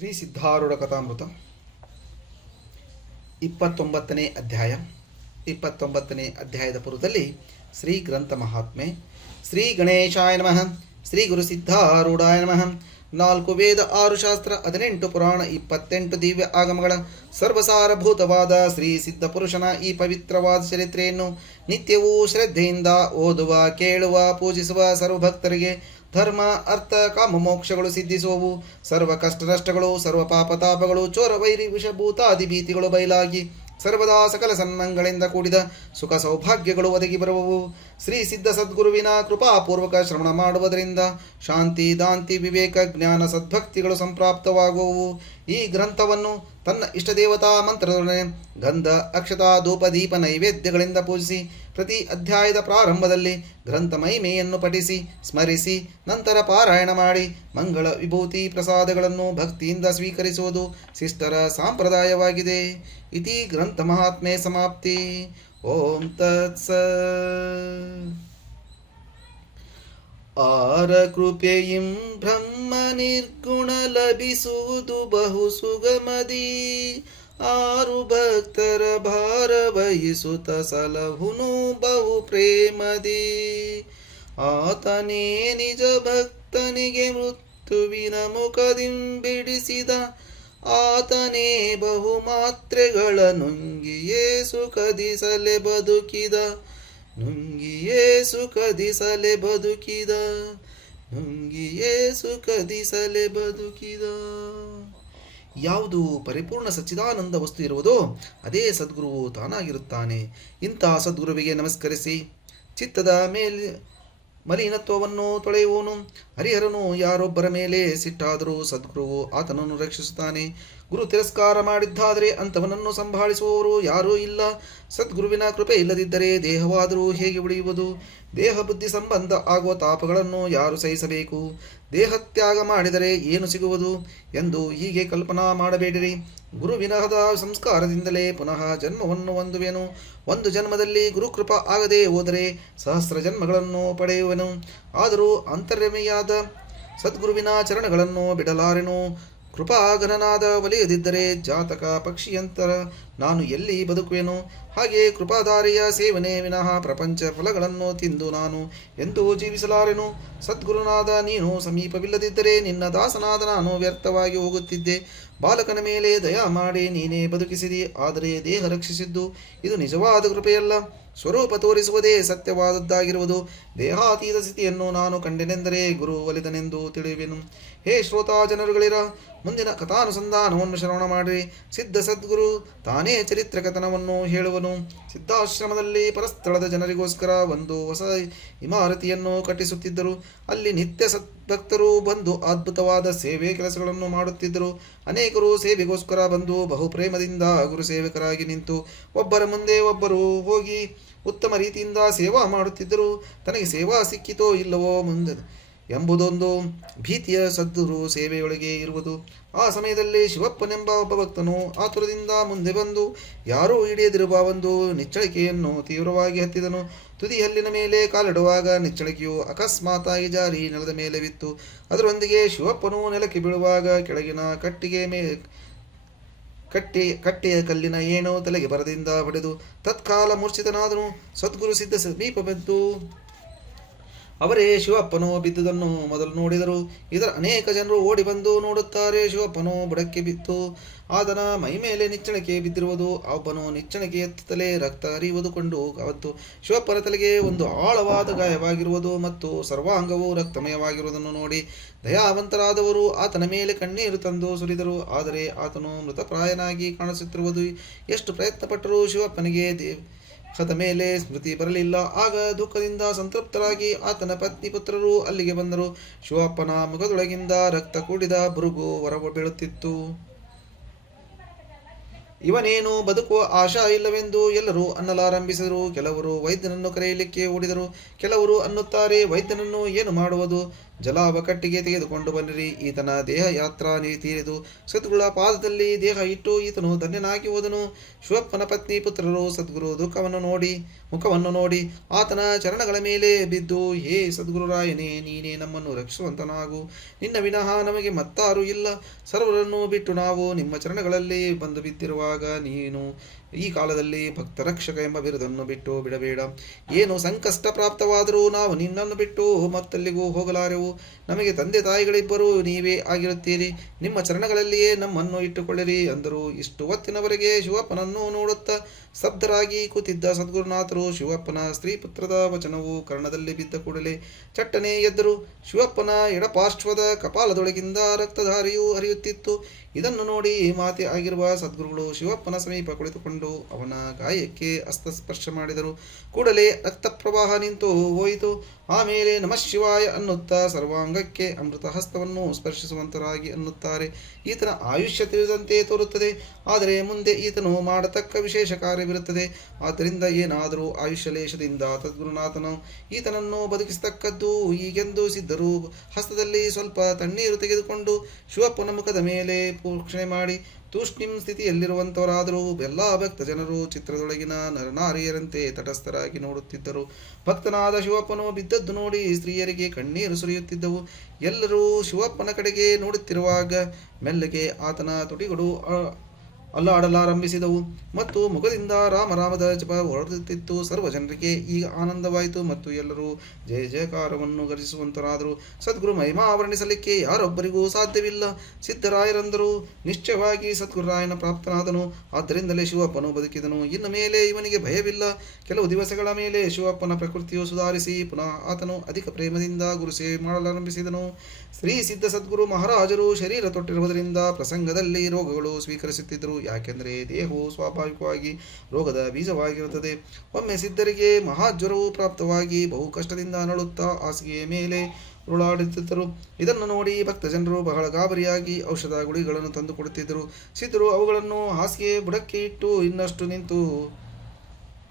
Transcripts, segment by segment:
ಶ್ರೀ ಸಿದ್ಧಾರೂಢ ಕಥಾಮೃತ 29ನೇ ಅಧ್ಯಾಯ. 29ನೇ ಅಧ್ಯಾಯದ ಪೂರ್ವದಲ್ಲಿ ಶ್ರೀ ಗ್ರಂಥ ಮಹಾತ್ಮೆ. ಶ್ರೀ ಗಣೇಶಾಯ ನಮಃ. ಶ್ರೀ ಗುರು ಸಿದ್ಧಾರೂಢಾಯ ನಮಃ. 4 ವೇದ, 6 ಶಾಸ್ತ್ರ, 18 ಪುರಾಣ, 28 ದಿವ್ಯ ಆಗಮಗಳ ಸರ್ವಸಾರಭೂತವಾದ ಶ್ರೀ ಸಿದ್ಧ ಪುರುಷನ ಈ ಪವಿತ್ರವಾದ ಚರಿತ್ರೆಯನ್ನು ನಿತ್ಯವೂ ಶ್ರದ್ಧೆಯಿಂದ ಓದುವ, ಕೇಳುವ, ಪೂಜಿಸುವ ಸರ್ವಭಕ್ತರಿಗೆ ಧರ್ಮ, ಅರ್ಥ, ಕಾಮ, ಮೋಕ್ಷಗಳು ಸಿದ್ಧಿಸುವವು. ಸರ್ವ ಕಷ್ಟ ನಷ್ಟಗಳು, ಸರ್ವ ಪಾಪತಾಪಗಳು, ಚೋರ, ವೈರಿ, ವಿಷಭೂತಾದಿ ಭೀತಿಗಳು ಬಯಲಾಗಿ ಸರ್ವದಾ ಸಕಲ ಸನ್ಮಂಗಳಿಂದ ಕೂಡಿದ ಸುಖ ಸೌಭಾಗ್ಯಗಳು ಒದಗಿ ಬರುವವು. ಶ್ರೀ ಸಿದ್ಧ ಸದ್ಗುರುವಿನ ಕೃಪಾಪೂರ್ವಕ ಶ್ರವಣ ಮಾಡುವುದರಿಂದ ಶಾಂತಿ, ದಾಂತಿ, ವಿವೇಕ, ಜ್ಞಾನ, ಸದ್ಭಕ್ತಿಗಳು ಸಂಪ್ರಾಪ್ತವಾಗುವವು. ಈ ಗ್ರಂಥವನ್ನು ತನ್ನ ಇಷ್ಟದೇವತಾ ಮಂತ್ರದೊಡನೆ ಗಂಧ, ಅಕ್ಷತಾ, ಧೂಪ, ದೀಪ, ನೈವೇದ್ಯಗಳಿಂದ ಪೂಜಿಸಿ ಪ್ರತಿ ಅಧ್ಯಾಯದ ಪ್ರಾರಂಭದಲ್ಲಿ ಗ್ರಂಥ ಮಹಿಮೆಯನ್ನು ಪಠಿಸಿ ಸ್ಮರಿಸಿ ನಂತರ ಪಾರಾಯಣ ಮಾಡಿ ಮಂಗಳ ವಿಭೂತಿ ಪ್ರಸಾದಗಳನ್ನು ಭಕ್ತಿಯಿಂದ ಸ್ವೀಕರಿಸುವುದು ಶಿಷ್ಟರ ಸಂಪ್ರದಾಯವಾಗಿದೆ. ಇತಿ ಗ್ರಂಥ ಮಹಾತ್ಮೆ ಸಮಾಪ್ತಿ. ಓಂ ತತ್ಸ. ಆರ ಕೃಪೆಯಿಂ ಬ್ರಹ್ಮ ನಿರ್ಗುಣ ಲಭಿಸುವುದು ಬಹು ಸುಗಮದಿ. ಆರು ಭಕ್ತರ ಭಾರ ವಹಿಸುತ್ತ ಸಲಹುನು ಬಹು ಪ್ರೇಮದಿ. ಆತನೇ ನಿಜ ಭಕ್ತನಿಗೆ ಮೃತ್ಯುವಿನ ಮುಖದಿಂಬಿಡಿಸಿದ. ಆತನೇ ಬಹು ಮಾತ್ರೆಗಳ ನುಂಗಿಯೇ ಸುಖದಿಸಲೆ ಬದುಕಿದ. ನುಂಗಿಯೇ ಸುಖದಿಸಲೆ ಬದುಕಿದ. ನುಂಗಿಯೇ ಸುಖದಿಸಲೆ ಬದುಕಿದ. ಯಾವುದು ಪರಿಪೂರ್ಣ ಸಚ್ಚಿದಾನಂದ ವಸ್ತು ಇರುವುದೋ ಅದೇ ಸದ್ಗುರುವು ತಾನಾಗಿರುತ್ತಾನೆ. ಇಂತಹ ಸದ್ಗುರುವಿಗೆ ನಮಸ್ಕರಿಸಿ ಚಿತ್ತದ ಮೇಲೆ ಮಲಿನತ್ವವನ್ನು ತೊಳೆಯುವನು. ಹರಿಹರನು ಯಾರೊಬ್ಬರ ಮೇಲೆ ಸಿಟ್ಟಾದರೂ ಸದ್ಗುರುವು ಆತನನ್ನು ರಕ್ಷಿಸುತ್ತಾನೆ. ಗುರು ತಿರಸ್ಕಾರ ಮಾಡಿದ್ದಾದರೆ ಅಂಥವನನ್ನು ಸಂಭಾಳಿಸುವವರು ಯಾರೂ ಇಲ್ಲ. ಸದ್ಗುರುವಿನ ಕೃಪೆ ಇಲ್ಲದಿದ್ದರೆ ದೇಹವಾದರೂ ಹೇಗೆ ಉಳಿಯುವುದು? ದೇಹ ಬುದ್ಧಿ ಸಂಬಂಧ ಆಗುವ ತಾಪಗಳನ್ನು ಯಾರು ಸಹಿಸಬೇಕು? ದೇಹತ್ಯಾಗ ಮಾಡಿದರೆ ಏನು ಸಿಗುವುದು ಎಂದು ಹೀಗೆ ಕಲ್ಪನಾ ಮಾಡಬೇಡಿರಿ. ಗುರುವಿನಹದ ಸಂಸ್ಕಾರದಿಂದಲೇ ಪುನಃ ಜನ್ಮವನ್ನು ಹೊಂದುವೆನು. ಒಂದು ಜನ್ಮದಲ್ಲಿ ಗುರುಕೃಪ ಆಗದೆ ಹೋದರೆ ಸಹಸ್ರ ಜನ್ಮಗಳನ್ನು ಪಡೆಯುವೆನು. ಆದರೂ ಅಂತರ್ಯಮಿಯಾದ ಸದ್ಗುರುವಿನ ಚರಣಗಳನ್ನು ಬಿಡಲಾರೆನು. ಕೃಪಾಘನನಾದ ಒಲಿಯದಿದ್ದರೆ ಜಾತಕ ಪಕ್ಷಿಯಂತರ ನಾನು ಎಲ್ಲಿ ಬದುಕುವೆನು? ಹಾಗೆ ಕೃಪಾಧಾರಿಯ ಸೇವನೆ ವಿನಃ ಪ್ರಪಂಚ ಫಲಗಳನ್ನು ತಿಂದು ನಾನು ಎಂದೂ ಜೀವಿಸಲಾರೆನು. ಸದ್ಗುರುನಾದ ನೀನು ಸಮೀಪವಿಲ್ಲದಿದ್ದರೆ ನಿನ್ನ ದಾಸನಾದ ನಾನು ವ್ಯರ್ಥವಾಗಿ ಹೋಗುತ್ತಿದ್ದೆ. ಬಾಲಕನ ಮೇಲೆ ದಯಾ ಮಾಡಿ ನೀನೇ ಬದುಕಿಸಿದಿ, ಆದರೆ ದೇಹ ರಕ್ಷಿಸಿದ್ದು ಇದು ನಿಜವಾದ ಕೃಪೆಯಲ್ಲ. ಸ್ವರೂಪ ತೋರಿಸುವುದೇ ಸತ್ಯವಾದದ್ದಾಗಿರುವುದು. ದೇಹಾತೀತ ಸ್ಥಿತಿಯನ್ನು ನಾನು ಕಂಡೆನೆಂದರೆ ಗುರು ಒಲಿದನೆಂದು ತಿಳಿಯುವೆನು. ಹೇ ಶ್ರೋತಾ ಜನರುಗಳಿರ, ಮುಂದಿನ ಕಥಾನುಸಂಧಾನವನ್ನು ಶ್ರವಣ ಮಾಡಿರಿ. ಸಿದ್ಧ ಸದ್ಗುರು ತಾನೇ ಚರಿತ್ರ ಕಥನವನ್ನು ಹೇಳುವನು. ಸಿದ್ಧಾಶ್ರಮದಲ್ಲಿ ಪರಸ್ಥಳದ ಜನರಿಗೋಸ್ಕರ ಒಂದು ಹೊಸ ಇಮಾರತಿಯನ್ನು ಕಟ್ಟಿಸುತ್ತಿದ್ದರು. ಅಲ್ಲಿ ನಿತ್ಯ ಸದ್ಭಕ್ತರು ಬಂದು ಅದ್ಭುತವಾದ ಸೇವೆ ಕೆಲಸಗಳನ್ನು ಮಾಡುತ್ತಿದ್ದರು. ಅನೇಕರು ಸೇವೆಗೋಸ್ಕರ ಬಂದು ಬಹು ಪ್ರೇಮದಿಂದ ಗುರು ಸೇವಕರಾಗಿ ನಿಂತು ಒಬ್ಬರ ಮುಂದೆ ಒಬ್ಬರು ಹೋಗಿ ಉತ್ತಮ ರೀತಿಯಿಂದ ಸೇವಾ ಮಾಡುತ್ತಿದ್ದರು. ತನಗೆ ಸೇವಾ ಸಿಕ್ಕಿತೋ ಇಲ್ಲವೋ ಮುಂದೆ ಎಂಬುದೊಂದು ಭೀತಿಯ ಸದ್ಗುರು ಸೇವೆಯೊಳಗೆ ಇರುವುದು. ಆ ಸಮಯದಲ್ಲಿ ಶಿವಪ್ಪನೆಂಬ ಒಬ್ಬ ಭಕ್ತನು ಆತುರದಿಂದ ಮುಂದೆ ಬಂದು ಯಾರೂ ಹಿಡಿಯದಿರುವ ಒಂದು ನಿಚ್ಚಳಿಕೆಯನ್ನು ತೀವ್ರವಾಗಿ ಹತ್ತಿದನು. ತುದಿ ಹಲ್ಲಿನ ಮೇಲೆ ಕಾಲಿಡುವಾಗ ನಿಚ್ಚಳಿಕೆಯು ಅಕಸ್ಮಾತಾಗಿ ಜಾರಿ ನೆಲದ ಮೇಲೆ ಬಿತ್ತು. ಅದರೊಂದಿಗೆ ಶಿವಪ್ಪನು ನೆಲಕ್ಕೆ ಬೀಳುವಾಗ ಕೆಳಗಿನ ಕಟ್ಟೆಯ ಕಲ್ಲಿನ ಏನೋ ತಲೆಗೆ ಬರದಿಂದ ಹೊಡೆದು ತತ್ಕಾಲ ಮೂರ್ಛಿತನಾದನು. ಸದ್ಗುರು ಸಿದ್ಧ ಸಮೀಪ ಬಂತು. ಅವರೇ ಶಿವಪ್ಪನು ಬಿದ್ದುದನ್ನು ಮೊದಲು ನೋಡಿದರು. ಇದರ ಅನೇಕ ಜನರು ಓಡಿ ಬಂದು ನೋಡುತ್ತಾರೆ. ಶಿವಪ್ಪನು ಬುಡಕ್ಕೆ ಬಿತ್ತು. ಆತನ ಮೈ ಮೇಲೆ ನಿಚ್ಚಣಿಕೆ ಬಿದ್ದಿರುವುದು. ಒಬ್ಬನು ನಿಚ್ಚಣಿಕೆ ಎತ್ತಲೇ ರಕ್ತ ಹರಿಯುವುದು ಕೊಂಡು ಅವತ್ತು ಶಿವಪ್ಪನ ತಲೆಗೆ ಒಂದು ಆಳವಾದ ಗಾಯವಾಗಿರುವುದು ಮತ್ತು ಸರ್ವಾಂಗವು ರಕ್ತಮಯವಾಗಿರುವುದನ್ನು ನೋಡಿ ದಯಾವಂತರಾದವರು ಆತನ ಮೇಲೆ ಕಣ್ಣೀರು ತಂದು ಸುರಿದರು. ಆದರೆ ಆತನು ಮೃತಪ್ರಾಯನಾಗಿ ಕಾಣಿಸುತ್ತಿರುವುದು. ಎಷ್ಟು ಪ್ರಯತ್ನಪಟ್ಟರೂ ಶಿವಪ್ಪನಿಗೆ ದೇಹದ ಮೇಲೆ ಸ್ಮೃತಿ ಬರಲಿಲ್ಲ. ಆಗ ದುಃಖದಿಂದ ಸಂತೃಪ್ತರಾಗಿ ಆತನ ಪತ್ನಿ ಪುತ್ರರು ಅಲ್ಲಿಗೆ ಬಂದರು. ಶಿವಪ್ಪನ ಮುಖದೊಳಗಿಂದ ರಕ್ತ ಕೂಡಿದ ಬುರುಗು ಹೊರಬೀಳುತ್ತಿತ್ತು. ಇವನೇನು ಬದುಕುವ ಆಶಾ ಇಲ್ಲವೆಂದು ಎಲ್ಲರೂ ಅನ್ನಲಾರಂಭಿಸಿದರು. ಕೆಲವರು ವೈದ್ಯನನ್ನು ಕರೆಯಲಿಕ್ಕೆ ಓಡಿದರು. ಕೆಲವರು ಅನ್ನುತ್ತಾರೆ, ವೈದ್ಯನನ್ನು ಏನು ಮಾಡುವುದು? ಜಲಾವ ಕಟ್ಟಿಗೆ ತೆಗೆದುಕೊಂಡು ಬನ್ನಿರಿ. ಈತನ ದೇಹ ಯಾತ್ರಾ ತೀರಿದು ಸದ್ಗುರುಗಳ ಪಾದದಲ್ಲಿ ದೇಹ ಇಟ್ಟು ಈತನು ಧನ್ಯನಾಗಿ ಹೋದನು. ಶಿವಪ್ಪನ ಪತ್ನಿ ಪುತ್ರರು ಸದ್ಗುರು ಮುಖವನ್ನು ನೋಡಿ ಆತನ ಚರಣಗಳ ಮೇಲೆ ಬಿದ್ದು, ಹೇ ಸದ್ಗುರುರಾಯನೇ, ನೀನೇ ನಮ್ಮನ್ನು ರಕ್ಷಿಸುವಂತನಾಗು. ನಿನ್ನ ವಿನಃ ನಮಗೆ ಮತ್ತಾರೂ ಇಲ್ಲ. ಸರ್ವರನ್ನು ಬಿಟ್ಟು ನಾವು ನಿಮ್ಮ ಚರಣಗಳಲ್ಲಿ ಬಂದು ಬಿದ್ದಿರುವಾಗ ನೀನು ಈ ಕಾಲದಲ್ಲಿ ಭಕ್ತ ರಕ್ಷಕ ಎಂಬ ಬಿರುದನ್ನು ಬಿಟ್ಟು ಬಿಡಬೇಡ. ಏನು ಸಂಕಷ್ಟ ಪ್ರಾಪ್ತವಾದರೂ ನಾವು ನಿನ್ನನ್ನು ಬಿಟ್ಟು ಮತ್ತೆಲ್ಲಿಗೂ ಹೋಗಲಾರೆವು. ನಮಗೆ ತಂದೆ ತಾಯಿಗಳಿಬ್ಬರೂ ನೀವೇ ಆಗಿರುತ್ತೀರಿ. ನಿಮ್ಮ ಚರಣಗಳಲ್ಲಿಯೇ ನಮ್ಮನ್ನು ಇಟ್ಟುಕೊಳ್ಳಿರಿ ಅಂದರು. ಇಷ್ಟು ಹೊತ್ತಿನವರೆಗೆ ಶಿವಪ್ಪನನ್ನು ನೋಡುತ್ತಾ ಸ್ತಬ್ಧರಾಗಿ ಕೂತಿದ್ದ ಸದ್ಗುರುನಾಥರು ಶಿವಪ್ಪನ ಸ್ತ್ರೀಪುತ್ರದ ವಚನವು ಕರ್ಣದಲ್ಲಿ ಬಿದ್ದ ಕೂಡಲೇ ಚಟ್ಟನೆ ಎದ್ದರು. ಶಿವಪ್ಪನ ಎಡಪಾರ್ಶ್ವದ ಕಪಾಲದೊಳಗಿಂದ ರಕ್ತಧಾರೆಯೂ ಹರಿಯುತ್ತಿತ್ತು. ಇದನ್ನು ನೋಡಿ ಮಾತೆ ಆಗಿರುವ ಸದ್ಗುರುಗಳು ಶಿವಪ್ಪನ ಸಮೀಪ ಕುಳಿತುಕೊಂಡು ಅವನ ಗಾಯಕ್ಕೆ ಹಸ್ತಸ್ಪರ್ಶ ಮಾಡಿದರು. ಕೂಡಲೇ ರಕ್ತ ಪ್ರವಾಹ ನಿಂತು ಹೋಯಿತು. ಆಮೇಲೆ ನಮಃ ಶಿವಾಯ ಅನ್ನುತ್ತಾ ಸರ್ವಾಂಗಕ್ಕೆ ಅಮೃತ ಹಸ್ತವನ್ನು ಸ್ಪರ್ಶಿಸುವಂತರಾಗಿ ಅನ್ನುತ್ತಾರೆ. ಈತನ ಆಯುಷ್ಯ ತಿಳಿದಂತೆ ತೋರುತ್ತದೆ, ಆದರೆ ಮುಂದೆ ಈತನು ಮಾಡತಕ್ಕ ವಿಶೇಷ ಕಾರ್ಯವಿರುತ್ತದೆ. ಆದ್ದರಿಂದ ಏನಾದರೂ ಆಯುಷ್ಯ ಲೇಷದಿಂದ ಸದ್ಗುರುನಾಥನು ಈತನನ್ನು ಬದುಕಿಸತಕ್ಕದ್ದು. ಹೀಗೆಂದು ಸಿದ್ಧರು ಹಸ್ತದಲ್ಲಿ ಸ್ವಲ್ಪ ತಣ್ಣೀರು ತೆಗೆದುಕೊಂಡು ಶಿವಪ್ಪನ ಮುಖದ ಮೇಲೆ ಪೋಷಣೆ ಮಾಡಿ ತೂಷ್ಣಿಂ ಸ್ಥಿತಿಯಲ್ಲಿರುವಂತವರಾದರೂ ಎಲ್ಲ ಭಕ್ತ ಜನರು ಚಿತ್ರದೊಳಗಿನ ನರನಾರಿಯರಂತೆ ತಟಸ್ಥರಾಗಿ ನೋಡುತ್ತಿದ್ದರು. ಭಕ್ತನಾದ ಶಿವಪ್ಪನು ಬಿದ್ದದ್ದು ನೋಡಿ ಸ್ತ್ರೀಯರಿಗೆ ಕಣ್ಣೀರು ಸುರಿಯುತ್ತಿದ್ದವು. ಎಲ್ಲರೂ ಶಿವಪ್ಪನ ಕಡೆಗೆ ನೋಡುತ್ತಿರುವಾಗ ಮೆಲ್ಲಗೆ ಆತನ ತುಟಿಗಳು ಅಲ್ಲಾಡಲಾರಂಭಿಸಿದವು ಮತ್ತು ಮುಖದಿಂದ ರಾಮರಾಮದ ಜಪ ಹೊರಡುತ್ತಿತ್ತು. ಸರ್ವ ಜನರಿಗೆ ಈಗ ಆನಂದವಾಯಿತು ಮತ್ತು ಎಲ್ಲರೂ ಜಯ ಜಯಕಾರವನ್ನು ಗರ್ಜಿಸುವಂತರಾದರು. ಸದ್ಗುರು ಮಹಿಮಾ ವರ್ಣಿಸಲಿಕ್ಕೆ ಯಾರೊಬ್ಬರಿಗೂ ಸಾಧ್ಯವಿಲ್ಲ. ಸಿದ್ಧರಾಯರಂದರು, ನಿಶ್ಚಯವಾಗಿ ಸದ್ಗುರುರಾಯನ ಪ್ರಾಪ್ತನಾದನು. ಆದ್ದರಿಂದಲೇ ಶಿವಪ್ಪನು ಬದುಕಿದನು. ಇನ್ನು ಮೇಲೆ ಇವನಿಗೆ ಭಯವಿಲ್ಲ. ಕೆಲವು ದಿವಸಗಳ ಮೇಲೆ ಶಿವಪ್ಪನ ಪ್ರಕೃತಿಯು ಸುಧಾರಿಸಿ ಪುನಃ ಆತನು ಅಧಿಕ ಪ್ರೇಮದಿಂದ ಗುರುಸೇವೆ ಮಾಡಲಾರಂಭಿಸಿದನು. ಶ್ರೀ ಸಿದ್ಧ ಸದ್ಗುರು ಮಹಾರಾಜರು ಶರೀರ ತೊಟ್ಟಿರುವುದರಿಂದ ಪ್ರಸಂಗದಲ್ಲಿ ರೋಗಗಳು ಸ್ವೀಕರಿಸುತ್ತಿದ್ದರು. ಯಾಕೆಂದರೆ ದೇಹವು ಸ್ವಾಭಾವಿಕವಾಗಿ ರೋಗದ ಬೀಜವಾಗಿರುತ್ತದೆ. ಒಮ್ಮೆ ಸಿದ್ಧರಿಗೆ ಮಹಾಜ್ವರವು ಪ್ರಾಪ್ತವಾಗಿ ಬಹು ಕಷ್ಟದಿಂದ ನರಳುತ್ತಾ ಹಾಸಿಗೆಯ ಮೇಲೆ ಉರುಳಾಡುತ್ತಿದ್ದರು. ಇದನ್ನು ನೋಡಿ ಭಕ್ತ ಜನರು ಬಹಳ ಗಾಬರಿಯಾಗಿ ಔಷಧ ಗುಳಿಗಳನ್ನು ತಂದು ಕೊಡುತ್ತಿದ್ದರು. ಸಿದ್ಧರು ಅವುಗಳನ್ನು ಹಾಸಿಗೆ ಬುಡಕ್ಕೆ ಇಟ್ಟು ಇನ್ನಷ್ಟು ನಿಂತು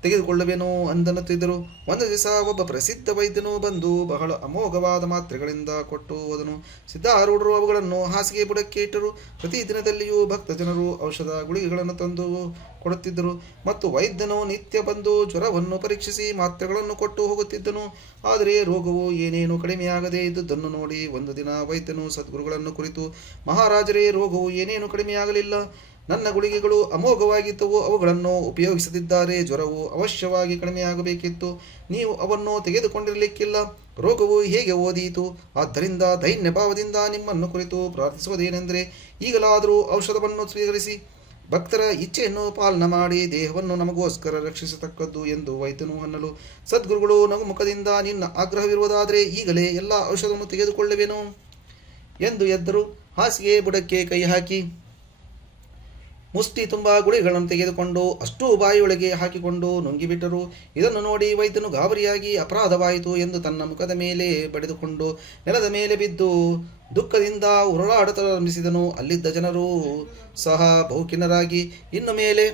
ತೆಗೆದುಕೊಳ್ಳುವೆನು ಅಂದನ್ನುತ್ತಿದ್ದರು. ಒಂದು ದಿವಸ ಒಬ್ಬ ಪ್ರಸಿದ್ಧ ವೈದ್ಯನು ಬಂದು ಬಹಳ ಅಮೋಘವಾದ ಮಾತ್ರೆಗಳಿಂದ ಕೊಟ್ಟು ಹೋದನು. ಸಿದ್ಧಾರೂಢರು ಅವುಗಳನ್ನು ಹಾಸಿಗೆ ಬುಡಕ್ಕೆ ಇಟ್ಟರು. ಪ್ರತಿ ದಿನದಲ್ಲಿಯೂ ಭಕ್ತ ಜನರು ಔಷಧ ಗುಳಿಗೆಗಳನ್ನು ತಂದು ಕೊಡುತ್ತಿದ್ದರು ಮತ್ತು ವೈದ್ಯನು ನಿತ್ಯ ಬಂದು ಜ್ವರವನ್ನು ಪರೀಕ್ಷಿಸಿ ಮಾತ್ರೆಗಳನ್ನು ಕೊಟ್ಟು ಹೋಗುತ್ತಿದ್ದನು. ಆದರೆ ರೋಗವು ಏನೇನು ಕಡಿಮೆಯಾಗದೇ ಇದ್ದುದನ್ನು ನೋಡಿ ಒಂದು ದಿನ ವೈದ್ಯನು ಸದ್ಗುರುಗಳನ್ನು ಕುರಿತು, ಮಹಾರಾಜರೇ, ರೋಗವು ಏನೇನು ಕಡಿಮೆಯಾಗಲಿಲ್ಲ. ನನ್ನ ಗುಳಿಗೆಗಳು ಅಮೋಘವಾಗಿದ್ದವು. ಅವುಗಳನ್ನು ಉಪಯೋಗಿಸದಿದ್ದರೆ ಜ್ವರವು ಅವಶ್ಯವಾಗಿ ಕಡಿಮೆಯಾಗಬೇಕಿತ್ತು. ನೀವು ಅವನ್ನು ತೆಗೆದುಕೊಂಡಿರಲಿಕ್ಕಿಲ್ಲ. ರೋಗವು ಹೇಗೆ ಓದೀತು? ಆದ್ದರಿಂದ ದೈನ್ಯ ಭಾವದಿಂದ ನಿಮ್ಮನ್ನು ಕುರಿತು ಪ್ರಾರ್ಥಿಸುವುದೇನೆಂದರೆ, ಈಗಲಾದರೂ ಔಷಧವನ್ನು ಸ್ವೀಕರಿಸಿ ಭಕ್ತರ ಇಚ್ಛೆಯನ್ನು ಪಾಲನ ಮಾಡಿ ದೇಹವನ್ನು ನಮಗೋಸ್ಕರ ರಕ್ಷಿಸತಕ್ಕದ್ದು ಎಂದು ವೈದ್ಯನು ಅನ್ನಲು, ಸದ್ಗುರುಗಳು ನಗುಮುಖದಿಂದ, ನಿನ್ನ ಆಗ್ರಹವಿರುವುದಾದರೆ ಈಗಲೇ ಎಲ್ಲ ಔಷಧವನ್ನು ತೆಗೆದುಕೊಳ್ಳುವೆನು ಎಂದು ಎದ್ದರು. ಹಾಸಿಗೆ ಬುಡಕ್ಕೆ ಕೈ ಹಾಕಿ ಮುಷ್ಟಿ ತುಂಬ ಗುಳಿಗಳನ್ನು ತೆಗೆದುಕೊಂಡು ಅಷ್ಟೂ ಬಾಯಿಯೊಳಗೆ ಹಾಕಿಕೊಂಡು ನುಂಗಿಬಿಟ್ಟರು. ಇದನ್ನು ನೋಡಿ ವೈದ್ಯನು ಗಾಬರಿಯಾಗಿ ಅಪರಾಧವಾಯಿತು ಎಂದು ತನ್ನ ಮುಖದ ಮೇಲೆ ಬಡಿದುಕೊಂಡು ನೆಲದ ಮೇಲೆ ಬಿದ್ದು ದುಃಖದಿಂದ ಉರುಳಾಡತೊಡಗಿಸಿದನು. ಅಲ್ಲಿದ್ದ ಜನರು ಸಹ ಬಹುಖಿನ್ನರಾಗಿ, ಇನ್ನು ಮೇಲೆ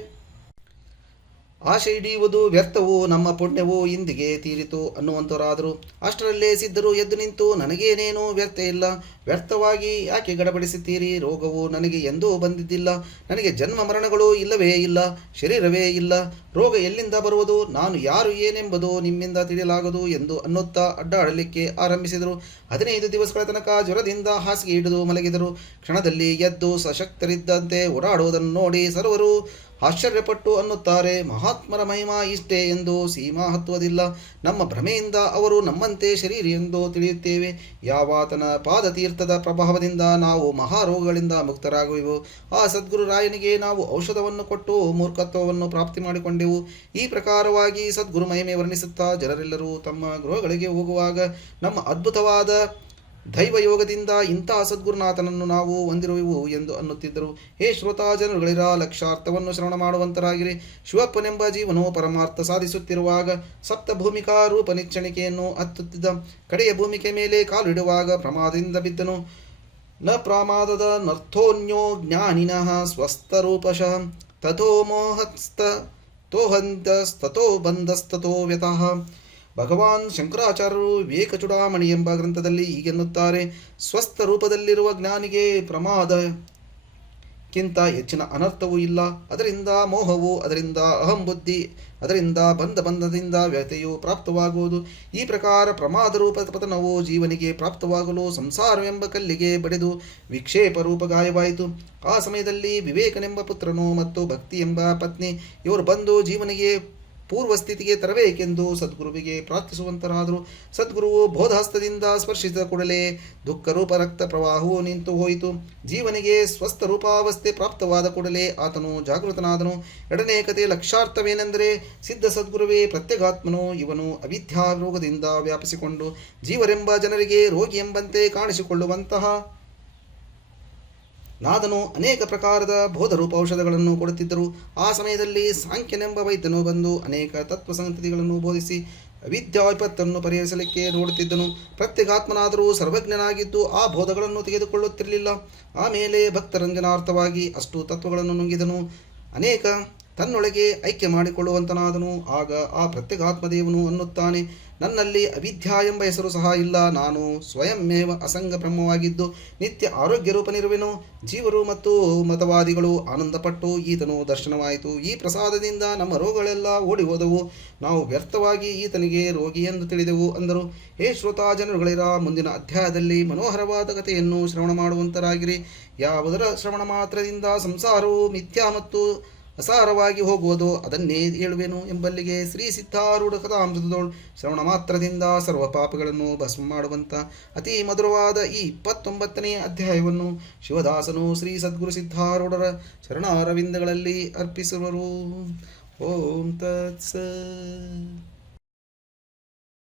ಆಶೆ ಹಿಡಿಯುವುದು ವ್ಯರ್ಥವು, ನಮ್ಮ ಪುಣ್ಯವು ಇಂದಿಗೆ ತೀರಿತು ಅನ್ನುವಂತವರಾದರು. ಅಷ್ಟರಲ್ಲೇ ಸಿದ್ಧರು ಎದ್ದು ನಿಂತು, ನನಗೇನೇನೂ ವ್ಯರ್ಥ ಇಲ್ಲ. ವ್ಯರ್ಥವಾಗಿ ಯಾಕೆ ಗಡಬಡಿಸುತ್ತೀರಿ? ರೋಗವು ನನಗೆ ಎಂದೂ ಬಂದಿದ್ದಿಲ್ಲ. ನನಗೆ ಜನ್ಮ ಮರಣಗಳು ಇಲ್ಲವೇ ಇಲ್ಲ. ಶರೀರವೇ ಇಲ್ಲ. ರೋಗ ಎಲ್ಲಿಂದ ಬರುವುದು? ನಾನು ಯಾರು ಏನೆಂಬುದು ನಿಮ್ಮಿಂದ ತಿಳಿಯಲಾಗದು ಎಂದು ಅನ್ನುತ್ತಾ ಅಡ್ಡಾಡಲಿಕ್ಕೆ ಆರಂಭಿಸಿದರು. 15 ದಿವಸಗಳ ತನಕ ಜ್ವರದಿಂದ ಹಾಸಿಗೆ ಹಿಡಿದು ಮಲಗಿದರು. ಕ್ಷಣದಲ್ಲಿ ಎದ್ದು ಸಶಕ್ತರಿದ್ದಂತೆ ಓಡಾಡುವುದನ್ನು ನೋಡಿ ಸರ್ವರು ಆಶ್ಚರ್ಯಪಟ್ಟು ಅನ್ನುತ್ತಾರೆ, ಮಹಾತ್ಮರ ಮಹಿಮಾ ಇಷ್ಟೇ ಎಂದು ಸೀಮಾ ಹತ್ತುವುದಿಲ್ಲ. ನಮ್ಮ ಭ್ರಮೆಯಿಂದ ಅವರು ನಮ್ಮಂತೆ ಶರೀರ ಎಂದು ತಿಳಿಯುತ್ತೇವೆ. ಯಾವಾತನ ಪಾದತೀರ್ಥದ ಪ್ರಭಾವದಿಂದ ನಾವು ಮಹಾರೋಗಗಳಿಂದ ಮುಕ್ತರಾಗುವೆವು. ಆ ಸದ್ಗುರುರಾಯನಿಗೆ ನಾವು ಔಷಧವನ್ನು ಕೊಟ್ಟು ಮೂರ್ಖತ್ವವನ್ನು ಪ್ರಾಪ್ತಿ ಮಾಡಿಕೊಂಡೆವು. ಈ ಪ್ರಕಾರವಾಗಿ ಸದ್ಗುರು ಮಹಿಮೆ ವರ್ಣಿಸುತ್ತಾ ಜನರೆಲ್ಲರೂ ತಮ್ಮ ಗೃಹಗಳಿಗೆ ಹೋಗುವಾಗ ನಮ್ಮ ಅದ್ಭುತವಾದ ದೈವಯೋಗದಿಂದ ಇಂತಹ ಸದ್ಗುರುನಾಥನನ್ನು ನಾವು ಹೊಂದಿರುವೆವು ಎಂದು ಅನ್ನುತ್ತಿದ್ದರು. ಹೇ ಶ್ರೋತಾ ಜನರುಗಳಿರ, ಲಕ್ಷಾರ್ಥವನ್ನು ಶ್ರವಣ ಮಾಡುವಂತರಾಗಿರಿ. ಶಿವಪ್ಪನೆಂಬ ಜೀವನು ಪರಮಾರ್ಥ ಸಾಧಿಸುತ್ತಿರುವಾಗ ಸಪ್ತ ಭೂಮಿಕಾ ರೂಪ ನಿಚ್ಚಣಿಕೆಯನ್ನು ಹತ್ತುತ್ತಿದ್ದ. ಕಡೆಯ ಭೂಮಿಕೆ ಮೇಲೆ ಕಾಲು ಇಡುವಾಗ ಪ್ರಮಾದದಿಂದ ಬಿದ್ದನು. ನ ಪ್ರಮಾದದ ನರ್ಥೋನ್ಯೋ ಜ್ಞಾನಿನಃ ಸ್ವಸ್ಥರೂಪಶಃ ತಥೋ ಮೋಹಸ್ತ ತೋಹಂತಸ್ತೋ ಬಂಧಸ್ತೋ ವ್ಯತಃ ಭಗವಾನ್ ಶಂಕರಾಚಾರ್ಯರು ವಿವೇಕ ಚೂಡಾಮಣಿ ಎಂಬ ಗ್ರಂಥದಲ್ಲಿ ಹೀಗೆನ್ನುತ್ತಾರೆ: ಸ್ವಸ್ಥ ರೂಪದಲ್ಲಿರುವ ಜ್ಞಾನಿಗೆ ಪ್ರಮಾದಕ್ಕಿಂತ ಹೆಚ್ಚಿನ ಅನರ್ಥವೂ ಇಲ್ಲ. ಅದರಿಂದ ಮೋಹವು, ಅದರಿಂದ ಅಹಂಬುದ್ಧಿ, ಅದರಿಂದ ಬಂಧದಿಂದ ವ್ಯಥೆಯು ಪ್ರಾಪ್ತವಾಗುವುದು. ಈ ಪ್ರಕಾರ ಪ್ರಮಾದ ರೂಪ ಪತನವು ಜೀವನಿಗೆ ಪ್ರಾಪ್ತವಾಗಲು ಸಂಸಾರವೆಂಬ ಕಲ್ಲಿಗೆ ಬಡಿದು ವಿಕ್ಷೇಪ ರೂಪ ಗಾಯವಾಯಿತು. ಆ ಸಮಯದಲ್ಲಿ ವಿವೇಕನೆಂಬ ಪುತ್ರನು ಮತ್ತು ಭಕ್ತಿ ಎಂಬ ಪತ್ನಿ ಇವರು ಬಂದು ಜೀವನಿಗೆ ಪೂರ್ವಸ್ಥಿತಿಗೆ ತರಬೇಕೆಂದು ಸದ್ಗುರುವಿಗೆ ಪ್ರಾರ್ಥಿಸುವಂತರಾದರು. ಸದ್ಗುರುವು ಬೋಧಹಸ್ತದಿಂದ ಸ್ಪರ್ಶಿಸಿದ ಕೂಡಲೇ ದುಃಖರೂಪ ರಕ್ತ ಪ್ರವಾಹವು ನಿಂತು ಹೋಯಿತು. ಜೀವನಿಗೆ ಸ್ವಸ್ಥ ರೂಪಾವಸ್ಥೆ ಪ್ರಾಪ್ತವಾದ ಕೂಡಲೇ ಆತನು ಜಾಗೃತನಾದನು. ಎರಡನೇ ಕಥೆಯ ಲಕ್ಷಾರ್ಥವೇನೆಂದರೆ, ಸಿದ್ಧ ಸದ್ಗುರುವೇ ಪ್ರತ್ಯಗಾತ್ಮನು. ಇವನು ಅವಿದ್ಯಾ ರೋಗದಿಂದ ವ್ಯಾಪಿಸಿಕೊಂಡು ಜೀವರೆಂಬ ಜನರಿಗೆ ರೋಗಿ ಎಂಬಂತೆ ಕಾಣಿಸಿಕೊಳ್ಳುವಂತಹ ನಾದನು ಅನೇಕ ಪ್ರಕಾರದ ಬೋಧರೂಪ ಔಷಧಗಳನ್ನು ಕೊಡುತ್ತಿದ್ದರು. ಆ ಸಮಯದಲ್ಲಿ ಸಾಂಖ್ಯನೆಂಬ ವೈದ್ಯನು ಬಂದು ಅನೇಕ ತತ್ವ ಸಂಗತಿಗಳನ್ನು ಬೋಧಿಸಿ ಅವಿದ್ಯಾ ವಿಪತ್ತನ್ನು ಪರಿಹರಿಸಲಿಕ್ಕೆ ನೋಡುತ್ತಿದ್ದನು. ಪ್ರತ್ಯೇಗಾತ್ಮನಾದರೂ ಸರ್ವಜ್ಞನಾಗಿದ್ದು ಆ ಬೋಧಗಳನ್ನು ತೆಗೆದುಕೊಳ್ಳುತ್ತಿರಲಿಲ್ಲ. ಆಮೇಲೆ ಭಕ್ತರಂಜನಾರ್ಥವಾಗಿ ಅಷ್ಟು ತತ್ವಗಳನ್ನು ನುಂಗಿದನು. ಅನೇಕ ತನ್ನೊಳಗೆ ಐಕ್ಯ ಮಾಡಿಕೊಳ್ಳುವಂತನಾದನು. ಆಗ ಆ ಪ್ರತ್ಯೇಗಾತ್ಮದೇವನು ಅನ್ನುತ್ತಾನೆ: ನನ್ನಲ್ಲಿ ಅವಿದ್ಯಾ ಎಂಬ ಹೆಸರು ಸಹ ಇಲ್ಲ. ನಾನು ಸ್ವಯಂಮೇವ ಅಸಂಗ ಬ್ರಹ್ಮವಾಗಿದ್ದು ನಿತ್ಯ ಆರೋಗ್ಯ ರೂಪನಿರುವೆನು. ಜೀವರು ಮತ್ತು ಮತವಾದಿಗಳು ಆನಂದಪಟ್ಟು ಈತನು ದರ್ಶನವಾಯಿತು. ಈ ಪ್ರಸಾದದಿಂದ ನಮ್ಮ ರೋಗಗಳೆಲ್ಲ ಓಡಿ ಹೋದವು. ನಾವು ವ್ಯರ್ಥವಾಗಿ ಈತನಿಗೆ ರೋಗಿ ಎಂದು ತಿಳಿದೆವು ಅಂದರು. ಹೇ ಶ್ರೋತಾ ಜನರುಗಳಿರ, ಮುಂದಿನ ಅಧ್ಯಾಯದಲ್ಲಿ ಮನೋಹರವಾದ ಕಥೆಯನ್ನು ಶ್ರವಣ ಮಾಡುವಂತರಾಗಿರಿ. ಯಾವುದರ ಶ್ರವಣ ಮಾತ್ರದಿಂದ ಸಂಸಾರವು ಮಿಥ್ಯಾ ಮತ್ತು ಅಸಾರವಾಗಿ ಹೋಗುವುದು ಅದನ್ನೇ ಹೇಳುವೆನು ಎಂಬಲ್ಲಿಗೆ ಶ್ರೀ ಸಿದ್ಧಾರೂಢ ಕಥಾಮೃತದೋಳು ಶ್ರವಣ ಮಾತ್ರದಿಂದ ಸರ್ವ ಪಾಪಗಳನ್ನು ಭಸ್ಮ ಮಾಡುವಂಥ ಅತಿ ಮಧುರವಾದ ಈ 29ನೇ ಅಧ್ಯಾಯವನ್ನು ಶಿವದಾಸನು ಶ್ರೀ ಸದ್ಗುರು ಸಿದ್ಧಾರೂಢರ ಶರಣಾರವಿಂದಗಳಲ್ಲಿ ಅರ್ಪಿಸುವರು. ಓಂ ತತ್ಸತ್.